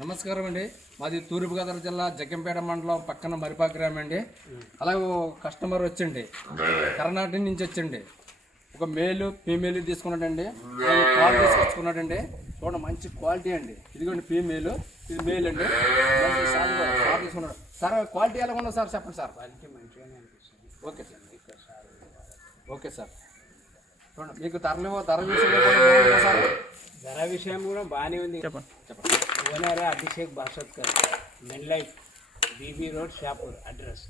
నమస్కారం అండి. మాది తూర్పుగోదావరి జిల్లా జగ్గంపేట మండలం పక్కన మరిపాక గ్రామం అండి. అలాగే కస్టమర్ వచ్చండి కర్ణాటక నుంచి వచ్చండి ఒక మేలు ఫీమేల్ తీసుకున్నాడండి. కాల్ తీసుకొచ్చుకున్నాడండి. చూడండి మంచి క్వాలిటీ అండి. ఇదిగోండి ఫీమేల్. ఇది మేల్ అండి. సార్ తీసుకున్నాడు. సార్ క్వాలిటీ ఎలా ఉందో సార్ చెప్పండి sir. Okay sir. Okay sir. చూడండి మీకు ధరలు ధర సార్? ధర విషయం కూడా బాగానే ఉంది. చెప్పండి. చెప్పండి. Owner Abhishek Bhashatkar men life BB road Shahpur address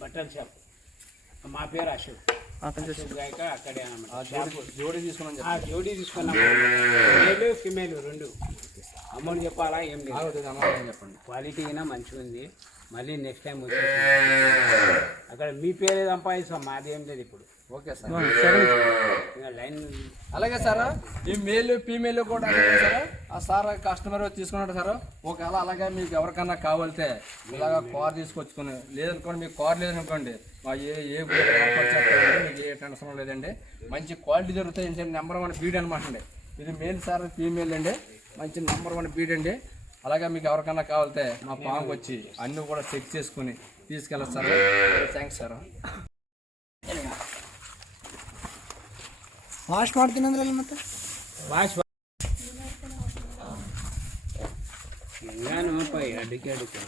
బట్టల షాప్. మా పేరు అశోక్. గాయక అక్కడే అన్నమాట. ఆ జోడి ఆ జోడీ తీసుకున్నాము. మేలు ఫిమేల్ రెండు. అమౌంట్ చెప్పాలా? ఏం లేదు. చెప్పండి. క్వాలిటీ అయినా మంచిగా ఉంది. మళ్ళీ నెక్స్ట్ టైం వచ్చేసి అక్కడ మీ పేరే సంపాదిస్తాం మాది ఏం లేదు ఇప్పుడు. Okay sir. అలాగే సార్ ఈ మేల్ ఫీమేల్ కూడా సార్. ఆ సార్ కస్టమర్ తీసుకున్నాడు సార్. ఒకవేళ అలాగే మీకు ఎవరికన్నా కావాలితే ఇలాగ కార్ తీసుకొచ్చుకుని లేదనుకోండి మీకు కార్ లేదనుకోండి మా ఏ ఏ మీకు ఏ టెన్షన్ లేదండి మంచి క్వాలిటీ దొరుకుతాయి. ఏంటంటే నెంబర్ వన్ బీడ్ అనమాట అండి. ఇది మేల్ సార్ ఫీమేల్ అండి. మంచి నెంబర్ వన్ బీడ్ అండి. అలాగే మీకు ఎవరికన్నా కావాలితే మా పాంకి వచ్చి అన్నీ కూడా చెక్ చేసుకుని తీసుకెళ్ళచ్చు సార్. థ్యాంక్స్ సార్ ವಾಶ್ ಮಾಡ್ತೀನಿ ಅಂದ್ರೆ ಅಲ್ಲಿ ಮತ್ತೆ ವಾಶ್ ಹೆಂಗಾನಪ್ಪ ಅಡಿಕೆ ಅಡಿಕೆ